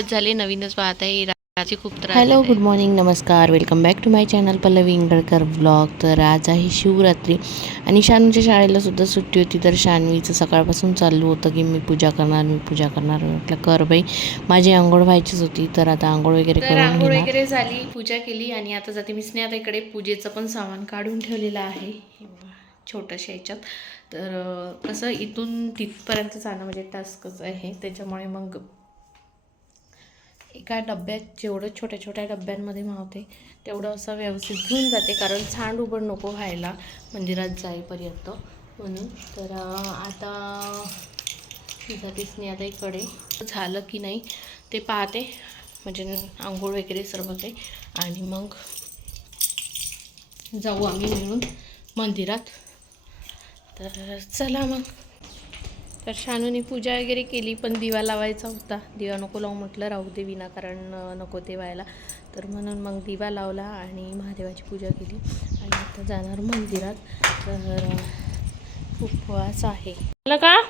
दिवस झाले. नवीनच पाहत आहे राजी खूप त्रास हॅलो. गुड मॉर्निंग नमस्कार. Welcome back to my channel Pallavi Ingalkar blog तर आज आहे शिवरात्री आणि शानूच्या शाळेला सुद्धा सुट्टी होती. तर शान्वीचं सकाळपासून चालू होतं की मी पूजा करणार मी पूजा करणार. म्हटलं कर बाई. माझी आंघोळ व्हायचीच होती. तर आता आंघोळ वगैरे करून आंघोळ वगैरे झाली पूजा केली आणि आता जाते मी स्नेहाताईकडे. पूजेचं पण सामान काढून ठेवलेलं आहे. छोटंशा याच्यात. तर कसं इथून तिथपर्यंत जाणं म्हणजे टास्कच आहे. त्याच्यामुळे मग एका डब्यात जेवढं छोट्या छोट्या डब्यांमध्ये मावते तेवढं असं व्यवस्थित घेऊन जाते. कारण सांड उबड नको व्हायला मंदिरात जाईपर्यंत. म्हणून तर आता अं, आता इकडे. झालं की नाही ते पाहते. म्हणजे आंघोळ वगैरे सर्व काही. आणि मग जाऊ आम्ही मिळून मंदिरात. तर चला मग. तर शानूने पूजा वगैरे केली पण दिवा लावायचा होता. दिवा नको लावू म्हटलं राहू दे विनाकारण नको ते व्हायला. तर म्हणून मग दिवा लावला आणि महादेवाची पूजा केली. आणि आता जाणार मंदिरात. तर उपवास आहे. झालं का?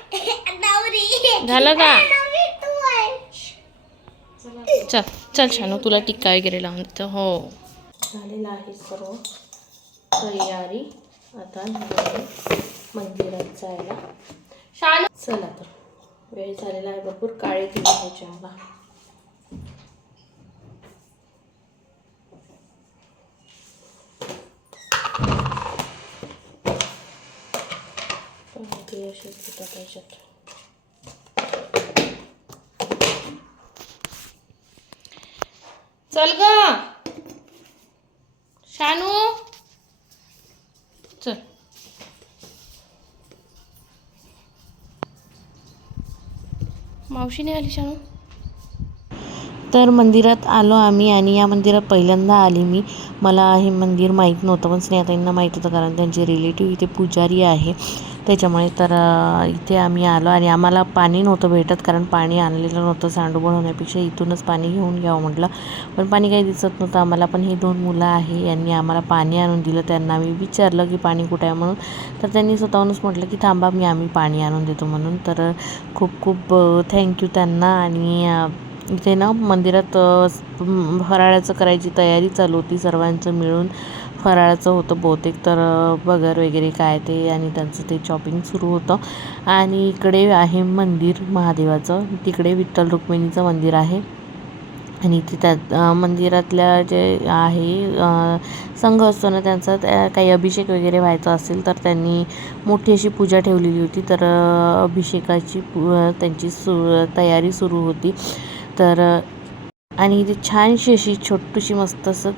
झालं का? चल चल शानू तुला टिक्का वगैरे लावून देतो. हो. झालेलं आहे सर्व तयारी. आता मंदिरात जायला. शानू चला तर. वेळ झालेला आहे भरपूर. काळे दिवे घ्यायचे मला चल ग. शानू. चल. मावशी नाही आली शानू? तर मंदिरात आलो आम्ही आणि या मंदिरात पहिल्यांदा आली मी. मला हे मंदिर माहीत नव्हतं पण स्नेहाताईंना माहीत होतं कारण त्यांचे रिलेटिव्ह इथे पुजारी आहे. त्याच्यामुळे तर इथे आम्ही आलो आणि आम्हाला पाणी नव्हतं भेटत कारण पाणी आणलेलं नव्हतं सांडोबळ होण्यापेक्षा इथूनच पाणी घेऊन घ्यावं म्हटलं. पण पाणी काही दिसत नव्हतं आम्हाला पण हे दोन मुलं आहे यांनी आम्हाला पाणी आणून दिलं. त्यांना आम्ही विचारलं की पाणी कुठे आहे म्हणून. तर त्यांनी स्वतःहूनच म्हटलं की थांबा मी आम्ही पाणी आणून देतो म्हणून. तर खूप खूप थँक्यू त्यांना आणि इथे ना मंदिरात फराळाचं करायची तयारी चालू होती सर्वांचं मिळून. फराळाचं होतं बहुतेक तर बगर वगैरे काय ते आणि त्यांचं ते चॉपिंग सुरू होतं. आणि इकडे आहे मंदिर महादेवाचं. तिकडे विठ्ठल रुक्मिणीचं मंदिर आहे. आणि इथे त्यात मंदिरातल्या जे आहे संघ असतो ना त्यांचा त्या काही अभिषेक वगैरे व्हायचा असेल तर त्यांनी मोठी अशी पूजा ठेवलेली होती. तर अभिषेकाची पू- त्यांची सु तयारी सुरू होती. तर आणि इथे छानशी अशी छोटीशी मस्त असं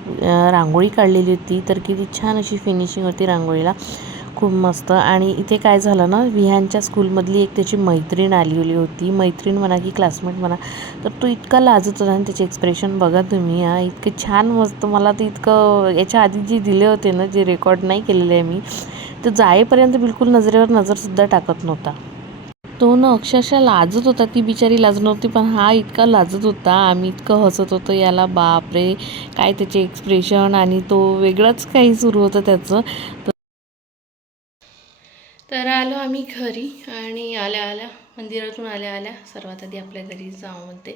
रांगोळी काढलेली होती. तर किती छान अशी फिनिशिंग होती रांगोळीला. खूप मस्त. आणि इथे काय झालं ना विहानच्या स्कूलमधली एक त्याची मैत्रीण आलेली होती. मैत्रीण म्हणा की क्लासमेट म्हणा. तर तो इतका लाजत होता आणि त्याचे एक्सप्रेशन बघा तुम्ही हा. इतकं छान मस्त मला ते इतकं याच्या आधी जे दिले होते ना जे रेकॉर्ड नाही केलेले आहे मी तर जाईपर्यंत बिलकुल नजरेवर नजरसुद्धा टाकत नव्हता. तो ना अक्षरशः लाजत होता. ती बिचारी लाजत नव्हती पण हा इतका लाजत होता. आम्ही इतकं हसत होतो. याला बापरे काय त्याचे एक्सप्रेशन आणि तो वेगळंच काही सुरू होतं त्याचं. तर आलो आम्ही घरी आणि आल्या आल्या मंदिरातून आल्या आल्या सर्वात आधी आपल्या घरी जाऊ म्हणते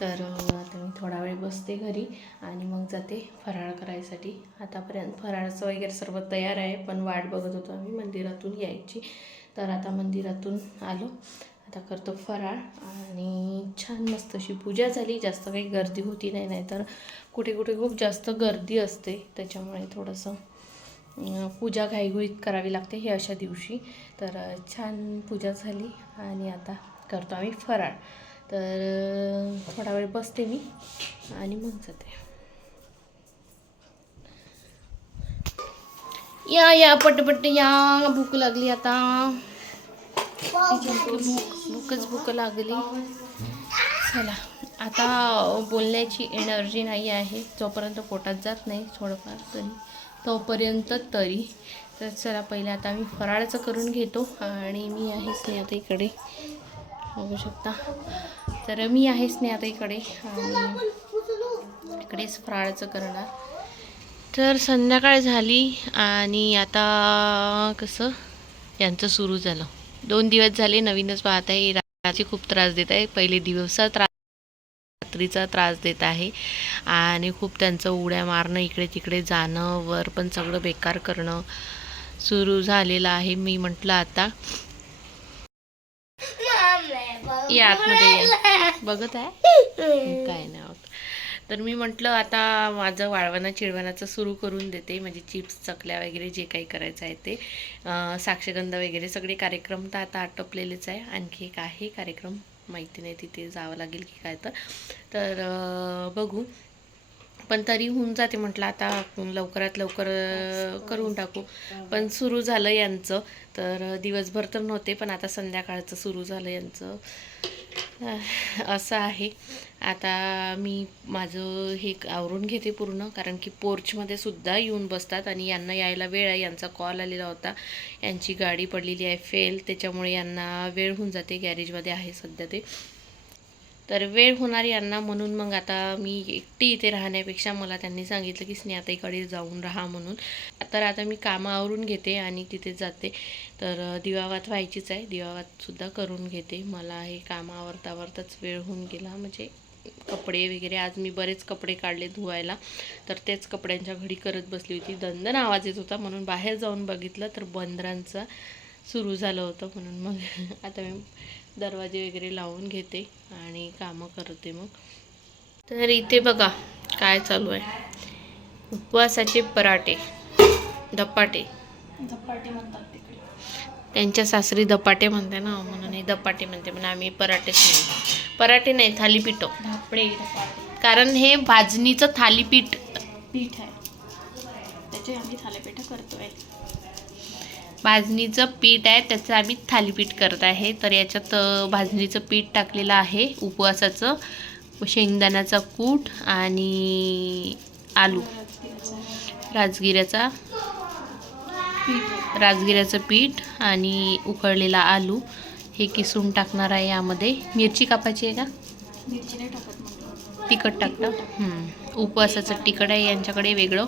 तर आता मी थोडा वेळ बसते घरी आणि मग जाते फराळ करायसाठी. आतापर्यंत फराळाचं वगैरे सर्व तयार आहे पण वाट बघत होतो आम्ही मंदिरातून यायची. तर आता मंदिरातून आलो. आता करतो फराळ आणि छान मस्त अशी पूजा झाली. जास्त काही गर्दी होती नाही नाहीतर कुठे कुठे खूप जास्त गर्दी असते. त्याच्यामुळे थोडंसं पूजा घाईघुईत करावी लागते हे अशा दिवशी. तर छान पूजा झाली आणि आता करतो आम्ही फराळ. तर थोडा वेळ बसते मी आणि मग जाते. या या पटपट या भूक लागली आता. भूक भूकच भूक लागली. चला आता बोलण्याची एनर्जी नाही आहे. जोपर्यंत पोटात जात नाही थोडंफार तरी तोपर्यंत तरी. तर चला पहिले आता मी फराळाचं करून घेतो आणि मी आहे स्नेहताईकडे. बघू शकता. तर मी आहे स्नेहताईकडे आणि इकडेच फराळाचं करणार. तर संध्याकाळ झाली आणि आता कसं यांचं सुरू झालं. दोन दिवस झाले नवीनच पाहत आहे रात्री खूप त्रास देत आहे. पहिले दिवसा त्रास रात्रीचा त्रास देत आहे. आणि खूप त्यांचं उड्या मारणं इकडे तिकडे जाणं वर पण सगळं बेकार करणं सुरू झालेलं आहे. मी म्हटलं आता या आतमध्ये बघत आहे? काय ना तर मी म्हटलं आता माझं वाळवणा चिळवणाचं सुरू करून देते. म्हणजे चिप्स चकल्या वगैरे जे काही करायचं आहे ते. साक्षगंध वगैरे सगळे कार्यक्रम तर आता आटोपलेलेच आहे. आणखी एक आहे कार्यक्रम. माहिती नाही तिथे जावं लागेल की काय तर. तर बघू. पण तरी होऊन जाते म्हटलं आता लवकरात लवकर करून टाकू. पण सुरू झालं यांचं. तर दिवसभर तर नव्हते पण आता संध्याकाळचं सुरू झालं यांचं. असं आहे. आता मी माझं हे आवरून घेते पूर्ण कारण की पोर्चमध्ये सुद्धा येऊन बसतात आणि यांना यायला वेळ आहे. यांचा कॉल आलेला होता. यांची गाडी पडलेली आहे. फेल. त्याच्यामुळे यांना वेळ होऊन जाते. गॅरेजमध्ये आहे सध्या ते. तर वेळ होणार यांना म्हणून मग आता मी एकटी इथे राहण्यापेक्षा मला त्यांनी सांगितलं की स्नेहाताईकडे जाऊन राहा म्हणून. तर आता मी कामं आवरून घेते आणि तिथे जाते. तर दिवावात व्हायचीच आहे. दिवावातसुद्धा करून घेते. मला हे कामं आवरतावरताच वेळ होऊन गेला. म्हणजे कपडे वगैरे आज मी बरेच कपडे काढले धुवायला. तर तेच कपड्यांच्या घडी करत बसली होती. दंदन आवाज येत होता. म्हणून बाहेर जाऊन बघितलं तर बंदरांचं सुरू झालं होतं. म्हणून मग आता मी दरवाजे वगैरे लावून घेते आणि कामं करते मग. तर इथे बघा काय चालू आहे. उपवासाचे पराठे धपाटे. धपाटे म्हणतात त्यांच्या सासरी धपाटे म्हणते ना म्हणून हे धपाटे म्हणते पण आम्ही पराठेच नाही. पराठे नाही थालीपीठ. धापडे कारण हे भाजणीचं थालीपीठ. पीठ आहे. त्याचे आम्ही थालीपीठ करतोय. भाजणीचं पीठ आहे त्याचं आम्ही थालीपीठ करत आहे. तर याच्यात भाजणीचं पीठ टाकलेलं आहे उपवासाचं शेंगदाण्याचा कूट आणि आलू. राजगिऱ्याचा राजगिऱ्याचं पीठ आणि उकळलेला आलू. हे किसून टाकणार आहे यामध्ये. मिरची कापायची आहे का? मिरची नाही टाकत तिखट टाकतं. उपवासाचं तिखट आहे यांच्याकडे वेगळं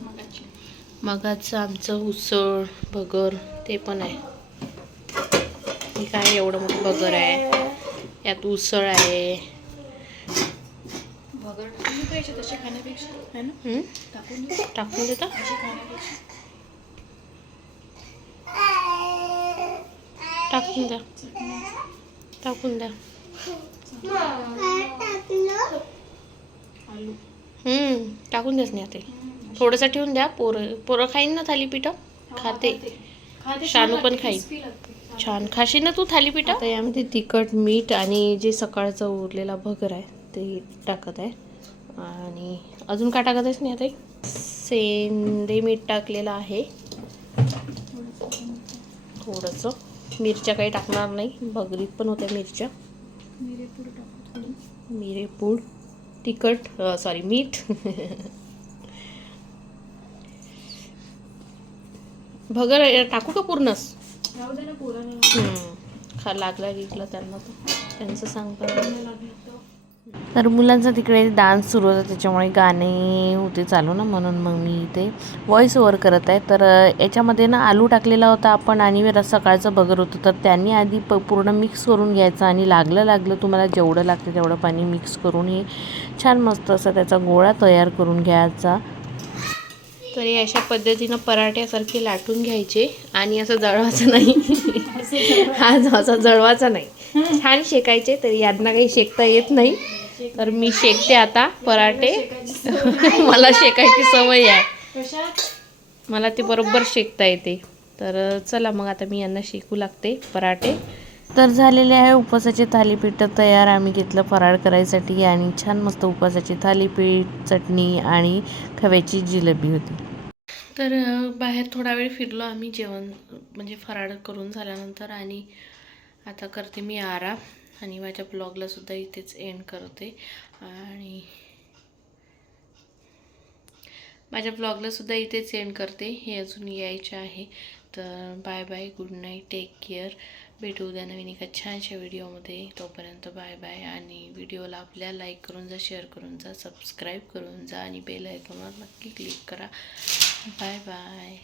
मगाची मगाचं आमचं उसळ भगर ते पण आहे. हे काय एवढं मोठं भगर आहे? यात उसळ आहे. टाकून देता टाकून द्या. टाकून द्या. टाकून द्याच नाही आता. थोडंसं ठेवून द्या. पोरं पोरं खाईन ना थालीपीठ? खाते. खाते. शानू छान पण लागते. छान खाशी ना तू थालीपीठ? आता यामध्ये तिखट मीठ आणि जे सकाळचा उरलेला भगर आहे ते टाकत आहे. आणि अजून काय टाकत आहेस नाही आता सेंदे मीठ टाकलेलं आहे. थोडंसं. मिरच्या काही टाकणार नाही. भगरीत पण होत्या मिरच्या. मिरेपूड टाकू थोडी. मिरेपूड. तिखट सॉरी मीठ. भगर टाकू का पूर्णच. खा लागला गिकला त्यांना तर त्यांचं सांगता तर. मुलांचा तिकडे डान्स सुरू होता त्याच्यामुळे गाणे होते चालू ना म्हणून मग मी इथे व्हॉइस ओव्हर करत आहे. तर याच्यामध्ये ना आलू टाकलेला होता आपण आणि रस सकाळचं बगर होतं. तर त्यांनी आधी प पूर्ण मिक्स करून घ्यायचं आणि लागलं लागलं. तुम्हाला जेवढं लागतं तेवढं पाणी मिक्स करून हे छान मस्त असं त्याचा गोळा तयार करून घ्यायचा. तर हे अशा पद्धतीनं पराठ्यासारखे लाटून घ्यायचे. आणि असं जळवायचं नाही. हा असा जळवाचा नाही. छान शेकायचे तर यांना काही शेकता येत नाही. तर मी शेकते आता पराठे. मला शेकायची सवय आहे. मला ते बरोबर शेकता येते. तर चला मग आता मी यांना शेकू लागते पराठे. तर झालेले आहे उपवासाचे थालीपीठ तयार. आम्ही घेतलं फराळ करायसाठी आणि छान मस्त उपवासाची थालीपीठ चटणी आणि खव्याची जिलेबी होती. तर बाहेर थोडा वेळ फिरलो आम्ही जेवण म्हणजे फराळ करून झाल्यानंतर आणि आता करते मी आराम आणि माझ्या ब्लॉगला सुद्धा इथेच एंड करते. आणि माझ्या ब्लॉगला सुद्धा इथेच एंड करते. हे अजून यायचे आहे. तर bye bye good night take care भेटू उद्या नवीन एका छानशा व्हिडिओमध्ये. तोपर्यंत बाय बाय आणि व्हिडिओला आपल्या लाईक करून जा शेअर करून जा सबस्क्राईब करून जा आणि बेल आयकॉनवर नक्की क्लिक करा. Bye bye